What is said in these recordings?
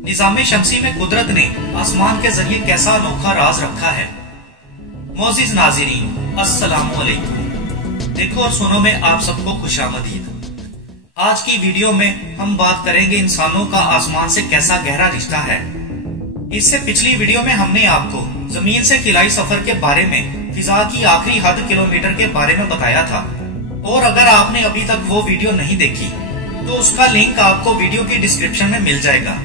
निजामे शमसी में कुदरत ने आसमान के जरिए कैसा अनोखा राज रखा है। मोअज़्ज़िज़ नाज़रीन, अस्सलामु अलैकुम। देखो और सुनो में आप सबको खुशामदीद। आज की वीडियो में हम बात करेंगे इंसानों का आसमान से कैसा गहरा रिश्ता है। इससे पिछली वीडियो में हमने आपको जमीन से खिलाई सफर के बारे में, फिजा की आखिरी हद किलोमीटर के बारे में बताया था, और अगर आपने अभी तक वो वीडियो नहीं देखी तो उसका लिंक आपको वीडियो की डिस्क्रिप्शन में मिल जाएगा।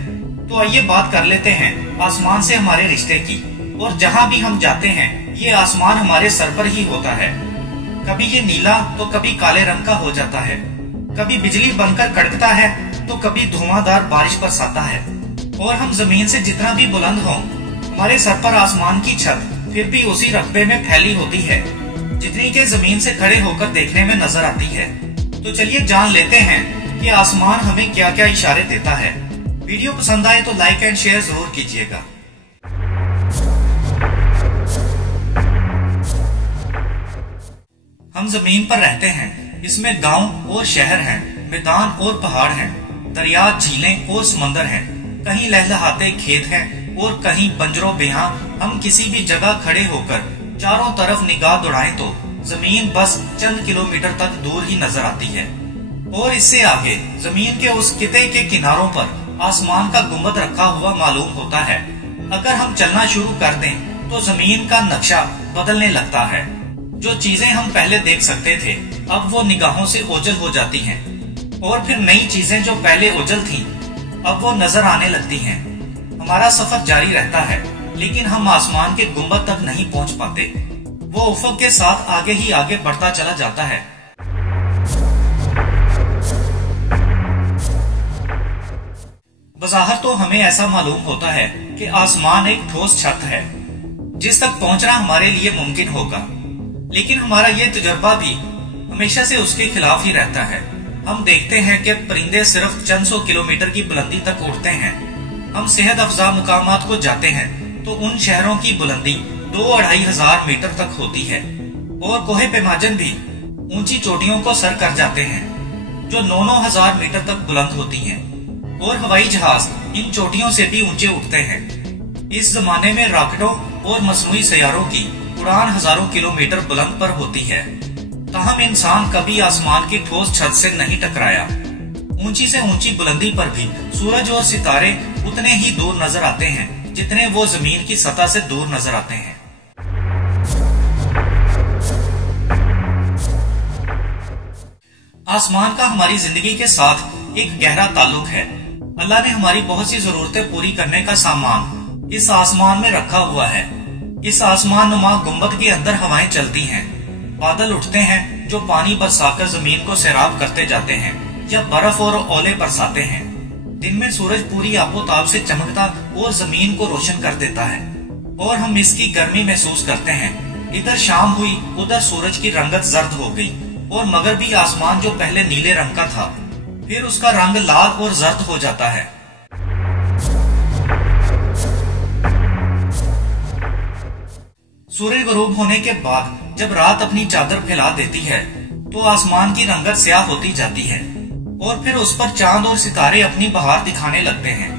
तो आइए बात कर लेते हैं आसमान से हमारे रिश्ते की। और जहाँ भी हम जाते हैं ये आसमान हमारे सर पर ही होता है। कभी ये नीला तो कभी काले रंग का हो जाता है, कभी बिजली बनकर कड़कता है तो कभी धुआंधार बारिश बरसाता है। और हम जमीन से जितना भी बुलंद हों, हमारे सर पर आसमान की छत फिर भी उसी रकबे में फैली होती है जितनी के जमीन से खड़े होकर देखने में नजर आती है। तो चलिए जान लेते हैं कि आसमान हमें क्या क्या इशारे देता है। वीडियो पसंद आए तो लाइक एंड शेयर जरूर कीजिएगा। हम जमीन पर रहते हैं, इसमें गांव और शहर हैं, मैदान और पहाड़ हैं, दरिया, झीलें और समंदर हैं, कहीं लहलहाते खेत हैं और कहीं बंजरों बेहां। हम किसी भी जगह खड़े होकर चारों तरफ निगाह दौड़ाएं तो जमीन बस चंद किलोमीटर तक दूर ही नजर आती है। और इससे आगे जमीन के उस किते के किनारों पर आसमान का गुंबद रखा हुआ मालूम होता है। अगर हम चलना शुरू कर दें तो जमीन का नक्शा बदलने लगता है। जो चीजें हम पहले देख सकते थे अब वो निगाहों से ओझल हो जाती हैं, और फिर नई चीजें जो पहले ओझल थीं अब वो नजर आने लगती हैं। हमारा सफर जारी रहता है लेकिन हम आसमान के गुंबद तक नहीं पहुंच पाते। वो उफक के साथ आगे ही आगे बढ़ता चला जाता है। बज़ाहिर तो हमें ऐसा मालूम होता है कि आसमान एक ठोस छत है जिस तक पहुंचना हमारे लिए मुमकिन होगा, लेकिन हमारा ये तजुर्बा भी हमेशा से उसके खिलाफ ही रहता है। हम देखते हैं कि परिंदे सिर्फ चंद सौ किलोमीटर की बुलंदी तक उड़ते हैं। हम सेहत अफजा मुकामात को जाते हैं तो उन शहरों की बुलंदी 2-2.5 हजार मीटर तक होती है, और कोहे पेमाजन भी ऊंची चोटियों को सर कर जाते हैं जो 9-9 हजार मीटर तक बुलंद होती हैं। और हवाई जहाज इन चोटियों से भी ऊंचे उठते हैं। इस जमाने में रॉकेटों और मसनूई सैयारों की उड़ान हजारों किलोमीटर बुलंद पर होती है। ताहम इंसान कभी आसमान की ठोस छत से नहीं टकराया। ऊंची से ऊंची बुलंदी पर भी सूरज और सितारे उतने ही दूर नजर आते हैं जितने वो जमीन की सतह से दूर नजर आते हैं। आसमान का हमारी जिंदगी के साथ एक गहरा ताल्लुक है। अल्लाह ने हमारी बहुत सी जरूरतें पूरी करने का सामान इस आसमान में रखा हुआ है। इस आसमान नुमा गुंबद के अंदर हवाएं चलती हैं, बादल उठते हैं जो पानी बरसाकर जमीन को सैराब करते जाते हैं या बर्फ और ओले बरसाते हैं। दिन में सूरज पूरी आपोताब से चमकता और जमीन को रोशन कर देता है और हम इसकी गर्मी महसूस करते हैं। इधर शाम हुई, उधर सूरज की रंगत जर्द हो गई और मगरबी आसमान जो पहले नीले रंग का था फिर उसका रंग लाल और जर्द हो जाता है। सूर्य गुरूब होने के बाद जब रात अपनी चादर फैला देती है तो आसमान की रंगत स्याह होती जाती है और फिर उस पर चांद और सितारे अपनी बहार दिखाने लगते हैं।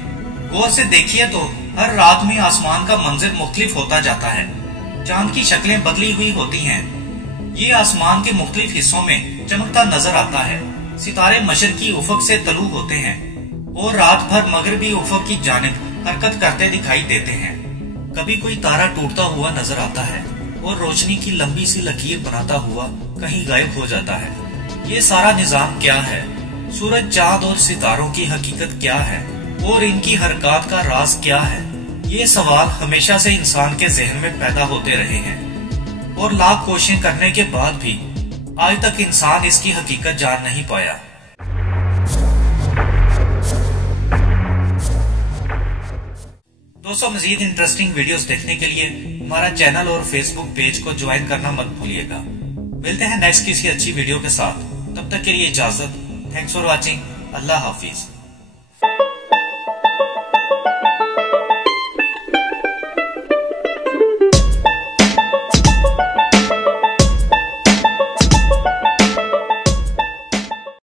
गौर से देखिए तो हर रात में आसमान का मंजर मुख्तलिफ होता जाता है। चांद की शक्लें बदली हुई होती हैं। ये आसमान के मुख्तलिफ हिस्सों में चमकता नजर आता है। सितारे मशरकी उफक से तलू होते हैं और रात भर मगरबी उफक की जानिब हरकत करते दिखाई देते हैं। कभी कोई तारा टूटता हुआ नजर आता है और रोशनी की लंबी सी लकीर बनाता हुआ कहीं गायब हो जाता है। ये सारा निजाम क्या है? सूरज, चांद और सितारों की हकीकत क्या है और इनकी हरकत का राज क्या है? ये सवाल हमेशा से इंसान के जहन में पैदा होते रहे हैं और लाख कोशिशें करने के बाद भी आज तक इंसान इसकी हकीकत जान नहीं पाया। दोस्तों, मजीद इंटरेस्टिंग वीडियोस देखने के लिए हमारा चैनल और फेसबुक पेज को ज्वाइन करना मत भूलिएगा। मिलते हैं नेक्स्ट किसी अच्छी वीडियो के साथ। तब तक के लिए इजाजत। Thanks for watching. Allah Hafiz.